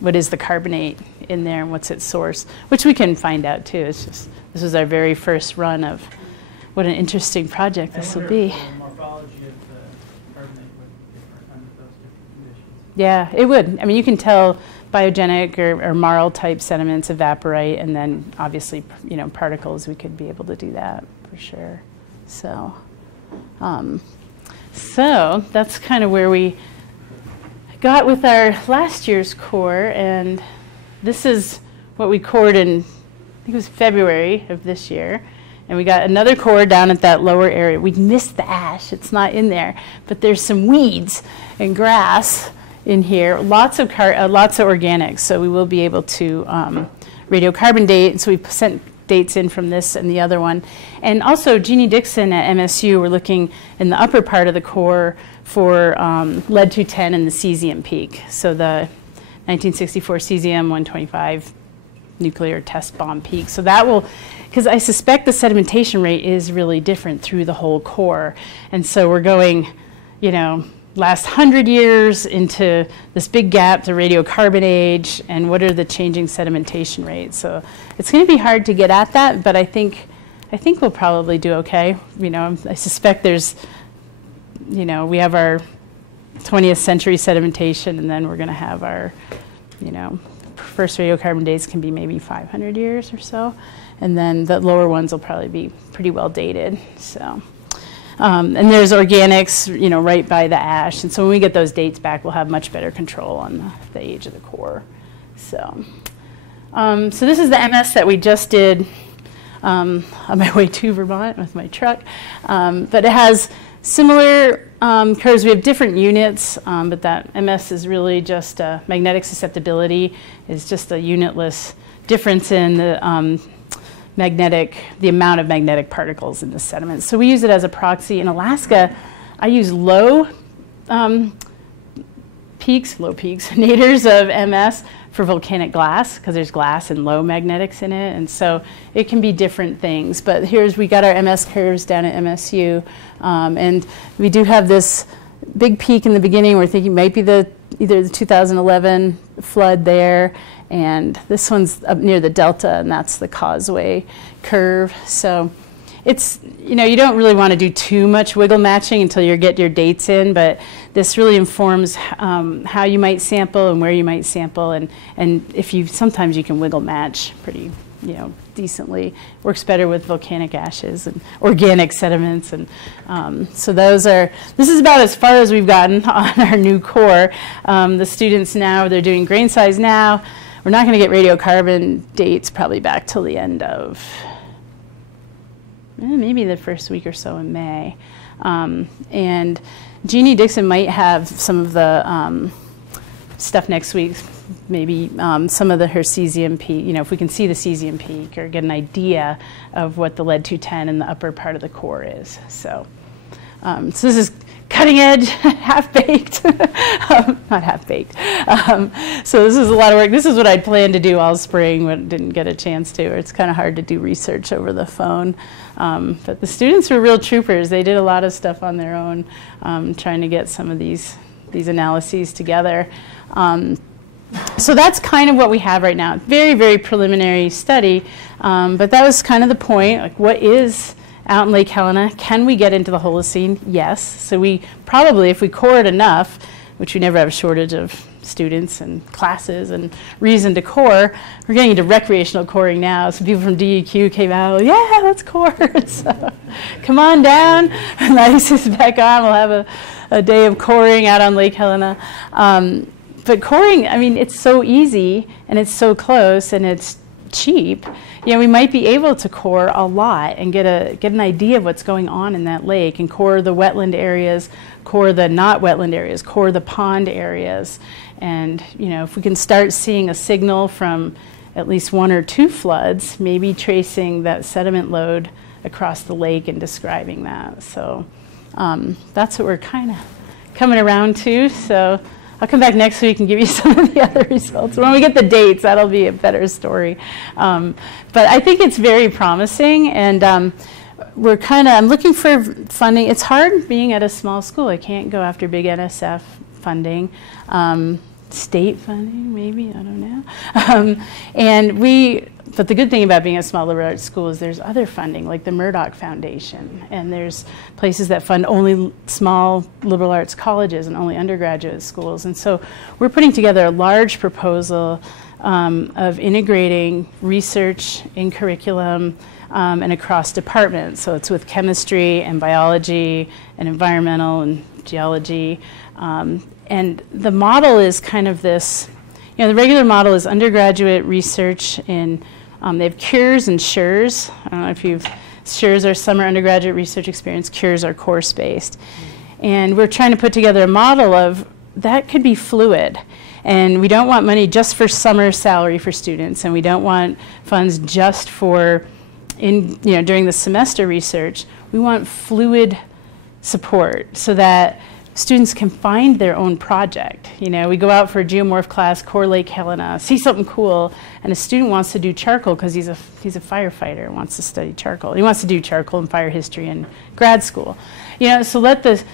What is the carbonate in there, and what's its source? Which we can find out too. It's just, this was our very first run of what an interesting project this will be. I wonder if the morphology of the carbonate would be different under those different conditions. Yeah, it would. I mean, you can tell biogenic or marl type sediments evaporate, and then obviously, particles, we could be able to do that for sure. So that's kind of where we got with our last year's core, and this is what we cored in, I think it was February of this year. And we got another core down at that lower area. We missed the ash, it's not in there, but there's some weeds and grass in here, lots of organics, so we will be able to radiocarbon date. So we sent dates in from this and the other one. And also Jeannie Dixon at MSU, we're looking in the upper part of the core for lead-210 and the cesium peak. So the 1964 cesium-125 nuclear test bomb peak. So that will, because I suspect the sedimentation rate is really different through the whole core. And so we're going, last 100 years into this big gap, the radiocarbon age, and what are the changing sedimentation rates. So it's going to be hard to get at that, but I think we'll probably do okay. I suspect there's, we have our 20th century sedimentation, and then we're going to have our, first radiocarbon dates can be maybe 500 years or so, and then the lower ones will probably be pretty well dated. So. And there's organics, right by the ash. And so when we get those dates back, we'll have much better control on the age of the core. So this is the MS that we just did on my way to Vermont with my truck. But it has similar curves. We have different units, but that MS is really just magnetic susceptibility is just a unitless difference in the the amount of magnetic particles in the sediment. So we use it as a proxy. In Alaska, I use low peaks, naters of MS for volcanic glass, because there's glass and low magnetics in it, and so it can be different things. But we got our MS curves down at MSU, and we do have this big peak in the beginning. We're thinking might be either the 2011 flood there, and this one's up near the delta, and that's the causeway curve. So it's, you don't really want to do too much wiggle matching until you get your dates in, but this really informs how you might sample and where you might sample, and if sometimes you can wiggle match pretty decently, works better with volcanic ashes and organic sediments. And so this is about as far as we've gotten on our new core. The students now, they're doing grain size now. We're not going to get radiocarbon dates probably back till the end of maybe the first week or so in May. And Jeannie Dixon might have some of the stuff next week, maybe some of her cesium peak, if we can see the cesium peak or get an idea of what the lead-210 in the upper part of the core is. So, so this is cutting edge, half-baked, not half-baked. So this is a lot of work. This is what I'd planned to do all spring, but didn't get a chance to. It's kind of hard to do research over the phone. But the students were real troopers. They did a lot of stuff on their own, trying to get some of these analyses together. So that's kind of what we have right now. Very, very preliminary study, but that was kind of the point. Like, what is out in Lake Helena? Can we get into the Holocene? Yes. So we probably, if we core it enough, which we never have a shortage of students and classes and reason to core, we're getting into recreational coring now. Some people from DEQ came out, yeah, let's core. So come on down. When ice is back on, we'll have a day of coring out on Lake Helena. But coring, I mean, it's so easy and it's so close and it's cheap. We might be able to core a lot and get an idea of what's going on in that lake and core the wetland areas, core the not wetland areas, core the pond areas. And, if we can start seeing a signal from at least 1 or 2 floods, maybe tracing that sediment load across the lake and describing that. So that's what we're kind of coming around to. So I'll come back next week and give you some of the other results. When we get the dates, that'll be a better story. But I think it's very promising, and I'm looking for funding. It's hard being at a small school. I can't go after big NSF funding. State funding, maybe, I don't know. But the good thing about being a small liberal arts school is there's other funding, like the Murdoch Foundation, and there's places that fund only small liberal arts colleges and only undergraduate schools. And so we're putting together a large proposal of integrating research in curriculum and across departments. So it's with chemistry and biology and environmental and geology. And the model is kind of this, the regular model is undergraduate research in, they have cures and SUREs. I don't know if SUREs are summer undergraduate research experience, cures are course-based. And we're trying to put together a model of that could be fluid. And we don't want money just for summer salary for students, and we don't want funds just for, during the semester research. We want fluid support so that students can find their own project. We go out for a geomorph class, core Lake Helena, see something cool, and a student wants to do charcoal because he's a firefighter, wants to study charcoal. He wants to do charcoal and fire history in grad school. So let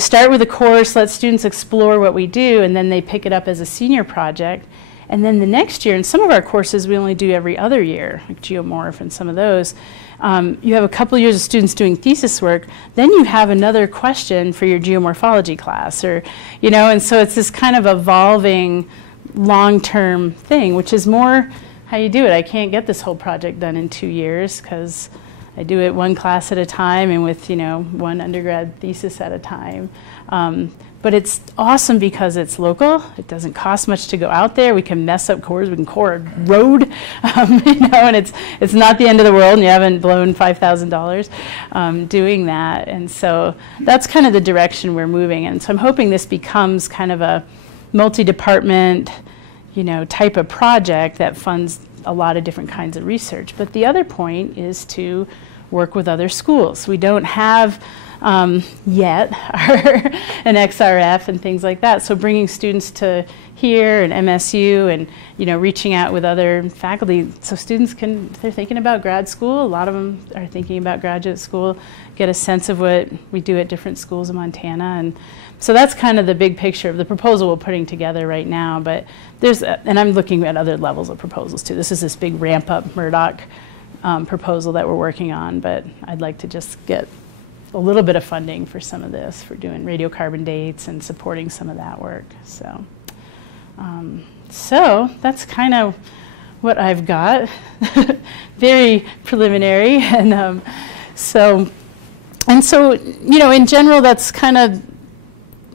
start with a course, let students explore what we do, and then they pick it up as a senior project. And then the next year, in some of our courses, we only do every other year, like geomorph and some of those. You have a couple of years of students doing thesis work, then you have another question for your geomorphology class, and so it's this kind of evolving long-term thing, which is more how you do it. I can't get this whole project done in 2 years because I do it one class at a time and with, one undergrad thesis at a time. But it's awesome because it's local. It doesn't cost much to go out there. We can mess up cores. We can core a road, and it's not the end of the world, and you haven't blown $5,000 doing that. And so that's kind of the direction we're moving. And so I'm hoping this becomes kind of a multi-department, type of project that funds a lot of different kinds of research. But the other point is to work with other schools. We don't have yet an XRF and things like that. So bringing students to here and MSU and, reaching out with other faculty so students if they're thinking about grad school, a lot of them are thinking about graduate school, get a sense of what we do at different schools in Montana. And so that's kind of the big picture of the proposal we're putting together right now. But and I'm looking at other levels of proposals too. This is this big ramp up Murdoch proposal that we're working on, but I'd like to just get a little bit of funding for some of this, for doing radiocarbon dates and supporting some of that work. So, so that's kind of what I've got. Very preliminary, and so, you know, in general, that's kind of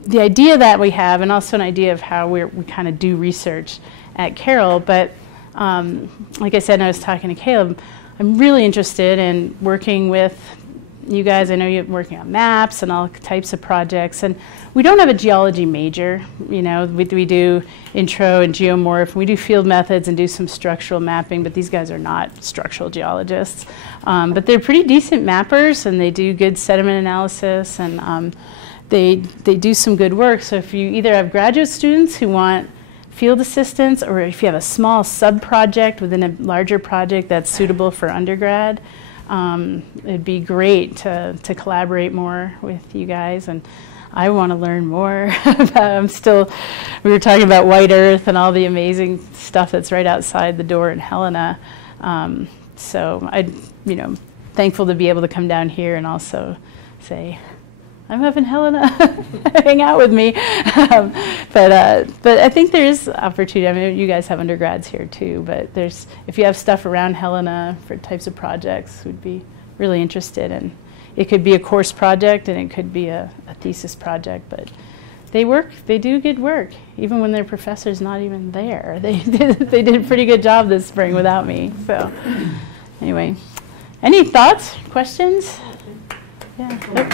the idea that we have, and also an idea of how we kind of do research at Carroll. But like I said, and I was talking to Caleb, I'm really interested in working with you guys. I know you're working on maps and all types of projects, and we don't have a geology major. You know, we do intro and geomorph, and we do field methods and do some structural mapping, but these guys are not structural geologists. But they're pretty decent mappers, and they do good sediment analysis, and they do some good work. So if you either have graduate students who want field assistance, or if you have a small sub-project within a larger project that's suitable for undergrad, it'd be great to collaborate more with you guys. And I want to learn more. We were talking about white earth and all the amazing stuff that's right outside the door in Helena. So you know, thankful to be able to come down here and also say, I'm up in Helena, hang out with me. But I think there is opportunity. I mean, you guys have undergrads here too, but if you have stuff around Helena for types of projects, we'd be really interested in. It could be a course project, and it could be a thesis project, but they do good work, even when their professor's not even there. They did a pretty good job this spring without me. So anyway, any thoughts, questions? Yeah. Thank you.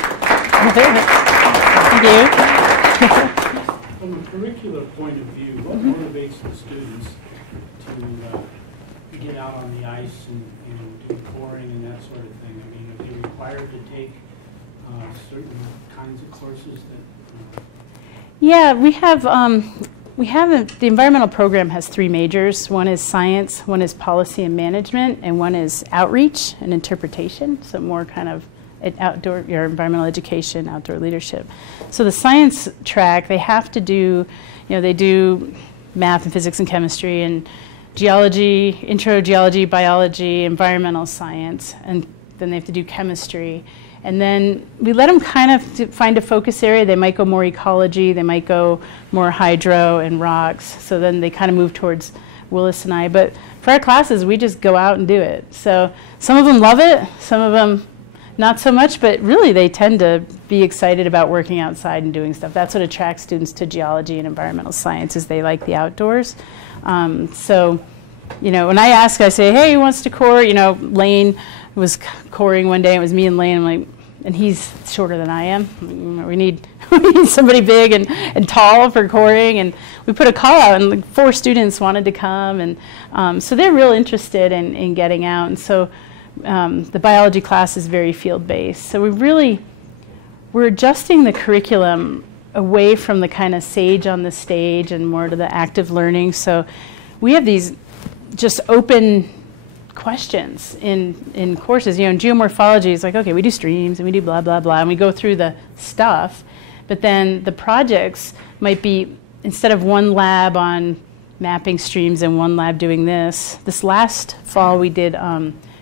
From a curricular point of view, what motivates the students to get out on the ice and do coring and that sort of thing? I mean, are they required to take certain kinds of courses that? Yeah, we have the environmental program has 3 majors. One is science, one is policy and management, and one is outreach and interpretation. So more kind of outdoor, your environmental education, outdoor leadership. So the science track, they have to do, you know, they do math and physics and chemistry and geology, intro geology, biology, environmental science, and then they have to do chemistry. And then we let them kind of find a focus area. They might go more ecology, they might go more hydro and rocks. So then they kind of move towards Willis and I. But for our classes, we just go out and do it. So some of them love it, some of them not so much, but really they tend to be excited about working outside and doing stuff. That's what attracts students to geology and environmental science, is they like the outdoors. So, you know, when I ask, I say, hey, who wants to core? You know, Lane was coring one day. It was me and Lane. I'm like, and he's shorter than I am. We need somebody big and tall for coring. And we put a call out, and like 4 students wanted to come. And so they're real interested in getting out. And so the biology class is very field-based. So we're adjusting the curriculum away from the kind of sage on the stage and more to the active learning. So we have these just open questions in courses. You know, in geomorphology, it's like, okay, we do streams and we do blah, blah, blah, and we go through the stuff. But then the projects might be, instead of one lab on mapping streams and one lab doing this last fall we did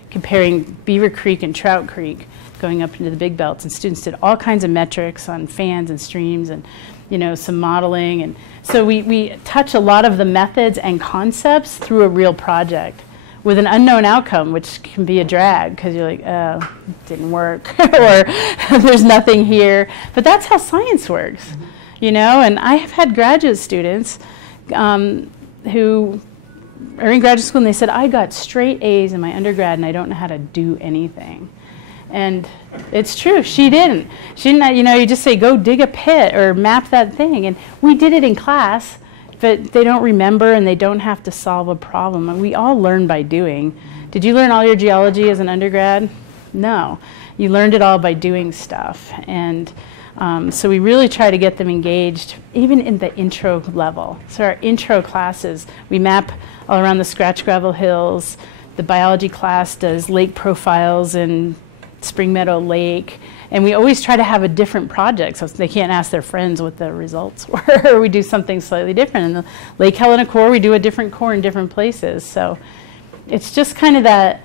comparing Beaver Creek and Trout Creek going up into the big belts, and students did all kinds of metrics on fans and streams and, you know, some modeling. And so we touch a lot of the methods and concepts through a real project with an unknown outcome, which can be a drag because you're like, oh, it didn't work, or there's nothing here. But that's how science works, you know. And I have had graduate students who are in graduate school, and they said, I got straight A's in my undergrad, and I don't know how to do anything. And it's true, she didn't. She didn't, you know, you just say, go dig a pit or map that thing. And we did it in class, but they don't remember and they don't have to solve a problem. And we all learn by doing. Did you learn all your geology as an undergrad? No. You learned it all by doing stuff. And so we really try to get them engaged, even in the intro level. So our intro classes, we map all around the Scratch Gravel Hills. The biology class does lake profiles in Spring Meadow Lake. And we always try to have a different project, so they can't ask their friends what the results were. We do something slightly different. In the Lake Helena core, we do a different core in different places. So it's just kind of that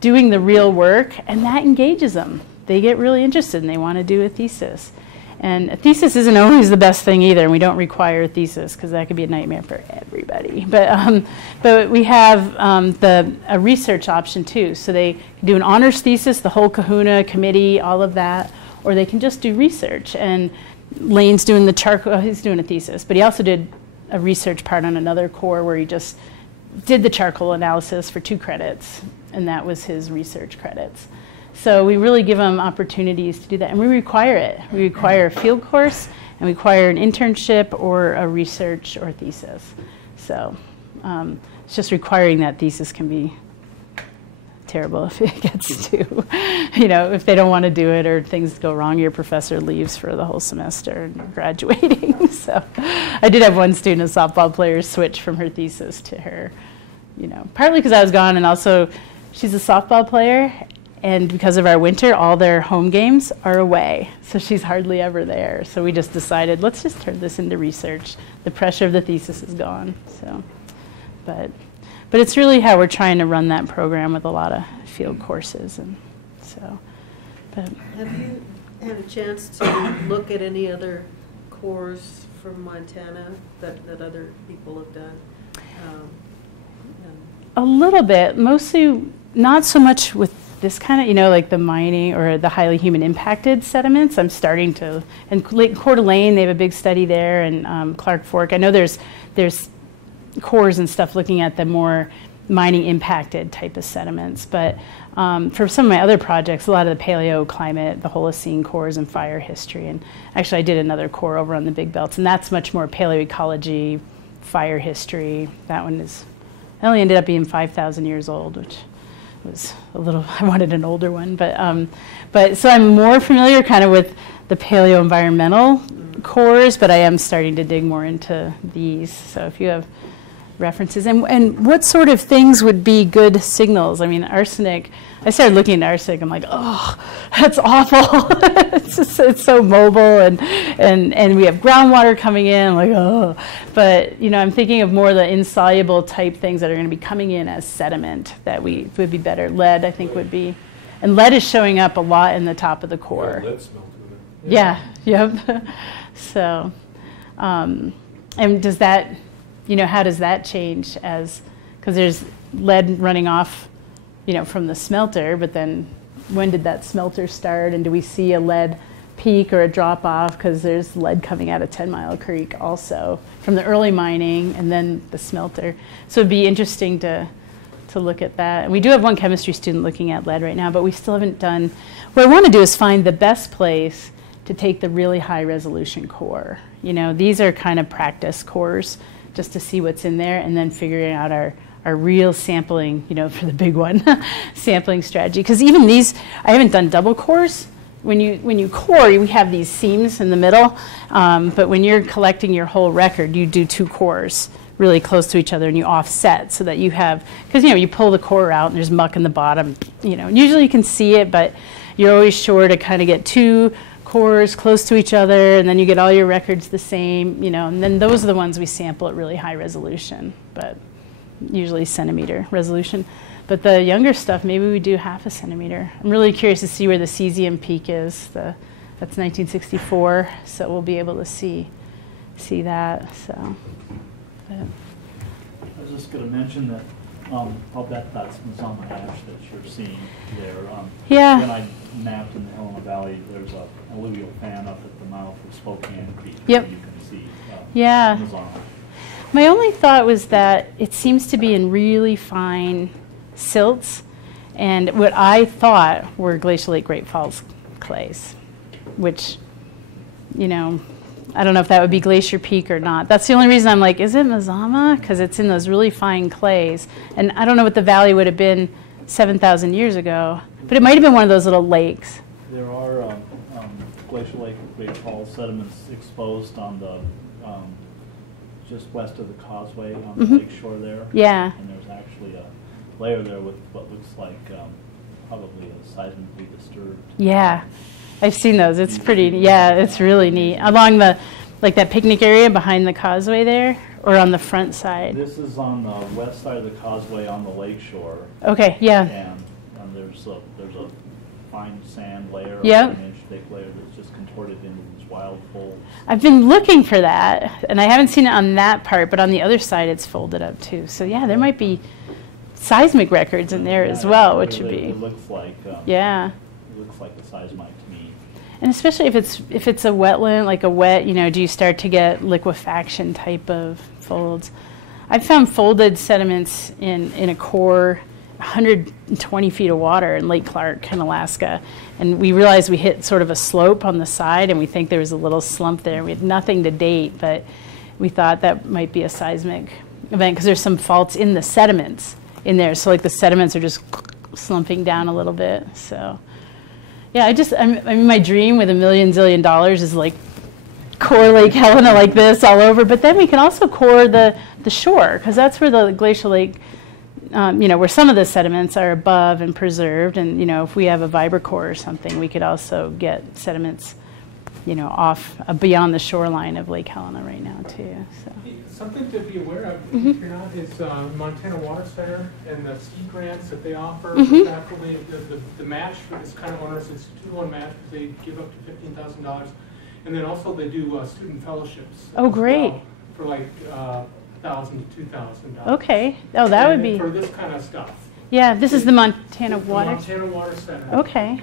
doing the real work, and that engages them. They get really interested and they want to do a thesis. And a thesis isn't always the best thing either, and we don't require a thesis because that could be a nightmare for everybody. But we have a research option too. So they can do an honors thesis, the whole kahuna, committee, all of that, or they can just do research. And Lane's doing the charcoal, he's doing a thesis, but he also did a research part on another core where he just did the charcoal analysis for 2 credits, and that was his research credits. So we really give them opportunities to do that, and we require it. We require a field course, and we require an internship or a research or thesis. So it's just requiring that thesis can be terrible if it gets to, if they don't want to do it or things go wrong, your professor leaves for the whole semester and you're graduating. So I did have one student, a softball player, switch from her thesis to her, partly because I was gone, and also she's a softball player, and because of our winter, all their home games are away. So she's hardly ever there. So we just decided, let's just turn this into research. The pressure of the thesis is gone. So, but it's really how we're trying to run that program with a lot of field courses. And so, but. Have you had a chance to look at any other cores from Montana that other people have done? A little bit, mostly not so much with this kind of, like the mining or the highly human impacted sediments. I'm starting to, and Coeur d'Alene, they have a big study there, and Clark Fork. I know there's cores and stuff looking at the more mining impacted type of sediments, but for some of my other projects, a lot of the paleoclimate, the Holocene cores and fire history, and actually I did another core over on the Big Belts, and that's much more paleoecology, fire history. That one only ended up being 5,000 years old, which was a little, I wanted an older one, but so I'm more familiar kind of with the paleo-environmental cores, but I am starting to dig more into these. So if you have references, and what sort of things would be good signals? I mean, arsenic, I started looking at arsenic, I'm like, oh, that's awful. it's so mobile, and we have groundwater coming in, like, oh. But, I'm thinking of more the insoluble type things that are going to be coming in as sediment that would be better. Lead, I think, would be, and lead is showing up a lot in the top of the core. Yeah, lead smell to it. Yeah, yep. So, and does that, how does that change because there's lead running off, from the smelter, but then when did that smelter start, and do we see a lead peak or a drop off because there's lead coming out of 10 Mile Creek also from the early mining and then the smelter. So it'd be interesting to look at that. And we do have one chemistry student looking at lead right now, but we still haven't done, what I want to do is find the best place to take the really high resolution core. These are kind of practice cores just to see what's in there and then figuring out our real sampling, for the big one, sampling strategy. Because even these, I haven't done double cores. When you core, we have these seams in the middle, but when you're collecting your whole record, you do 2 cores really close to each other and you offset so that you have, because you pull the core out and there's muck in the bottom, usually you can see it, but you're always sure to kind of get 2 cores close to each other, and then you get all your records the same, and then those are the ones we sample at really high resolution, but usually centimeter resolution. But the younger stuff, maybe we do 0.5 centimeter. I'm really curious to see where the cesium peak is. That's 1964, so we'll be able to see that. So, but. I was just going to mention that I'll bet that's Mazama ash that you're seeing there. Yeah. When I mapped in the Helena Valley, there's a alluvial fan up at the mouth of Spokane Creek. Yep. Where you can see Mazama. My only thought was that it seems to be in really fine silts, and what I thought were Glacial Lake Great Falls clays, which, I don't know if that would be Glacier Peak or not. That's the only reason I'm like, is it Mazama? Because it's in those really fine clays, and I don't know what the valley would have been 7,000 years ago, but it might have been one of those little lakes. There are Glacial Lake Great Falls sediments exposed on the just west of the causeway on the lake shore there. Yeah. And there's actually a layer there with what looks like probably a seismically disturbed. Yeah, I've seen those. It's pretty, it's really neat. Along the, like that picnic area behind the causeway there, or on the front side? This is on the west side of the causeway on the lake shore. Okay, yeah. And there's a fine sand layer, Yep. or an inch thick layer that's just contorted into these wild folds. I've been looking for that, and I haven't seen it on that part, but on the other side it's folded up too. So yeah, there might be seismic records in there as well, which would be, It looks like, yeah. it looks like a seismite to me. And especially if it's a wetland, like a wet, do you start to get liquefaction type of folds? I've found folded sediments in a core 120 feet of water in Lake Clark in Alaska. And we realized we hit sort of a slope on the side, and we think there was a little slump there. We had nothing to date, but we thought that might be a seismic event because there's some faults in the sediments in there. So like the sediments are just slumping down a little bit. So yeah, I mean, my dream with $1 million zillion is like core Lake Helena like this all over, but then we can also core the shore, because that's where the glacial lake, where some of the sediments are above and preserved, and if we have a vibrocore or something, we could also get sediments, off beyond the shoreline of Lake Helena right now too. So. Something to be aware of, if you're not, is Montana Water Center and the ski grants that they offer for faculty. The match for this kind of owners is a 2-to-1 match, because they give up to $15,000, and then also they do student fellowships. Oh, great! Well, for like $1,000 to $2,000. Okay. Oh, that would be for this kind of stuff. Yeah, this is the Montana Water. Montana Water Center. Okay.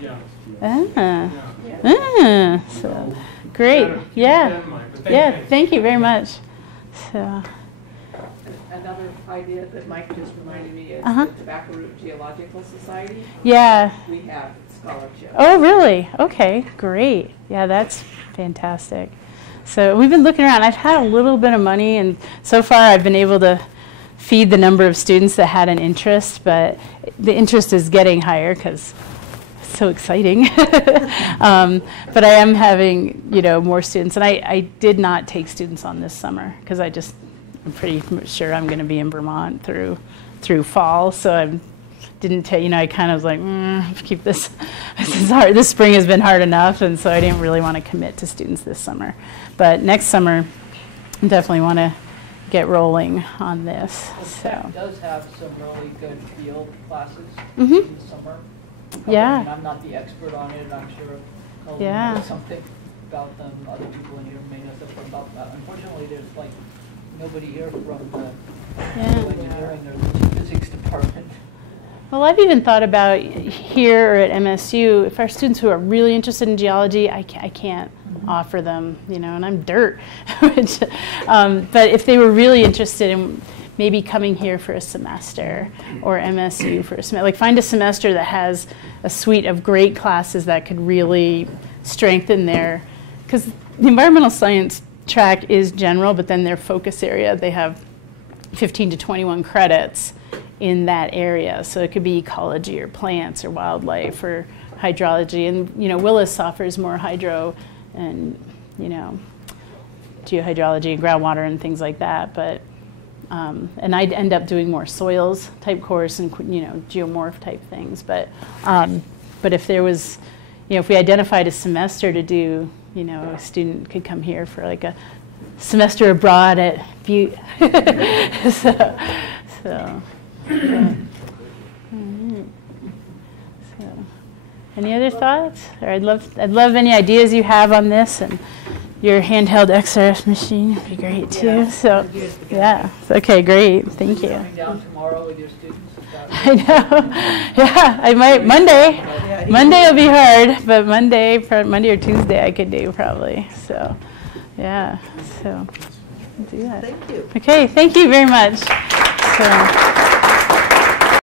Yeah. So great. Yeah. Yeah. Thank you very much. So. Another idea that Mike just reminded me is the Tobacco Root Geological Society. Yeah. We have scholarships. Oh, really? Okay, great. Yeah, that's fantastic. So we've been looking around. I've had a little bit of money, and so far I've been able to feed the number of students that had an interest, but the interest is getting higher because it's so exciting. But I am having, more students, and I did not take students on this summer because I'm pretty sure I'm going to be in Vermont through fall, so I didn't take, I kind of was like, keep this. This is hard. This spring has been hard enough, and so I didn't really want to commit to students this summer. But next summer, I definitely want to get rolling on this. The Tech does have some really good field classes Mm-hmm. in the summer. Yeah. I mean, I'm not the expert on it, and I'm sure I'll know something about them. Other people in here may know something about that. Unfortunately, there's nobody here from the engineering or the physics department. Well, I've even thought about here or at MSU, if our students who are really interested in geology, I can't offer them, and I'm dirt. But if they were really interested in maybe coming here for a semester or MSU for a semester, find a semester that has a suite of great classes that could really strengthen because the environmental science track is general, but then their focus area, they have 15 to 21 credits in that area. So it could be ecology or plants or wildlife or hydrology. And, Willis offers more hydro and, geohydrology and groundwater and things like that. But, and I'd end up doing more soils type course and, geomorph type things. But if there was, if we identified a semester to do, a student could come here for a semester abroad at Butte. So. So, any other thoughts? Or I'd love any ideas you have on this, and your handheld XRF machine would be great too. So, yeah. Okay, great. Thank you. Coming down tomorrow with your students. I know. Yeah, I might Monday. Monday will be hard, but Monday or Tuesday I could do probably. So, yeah. So, do that. Thank you. Okay. Thank you very much. So.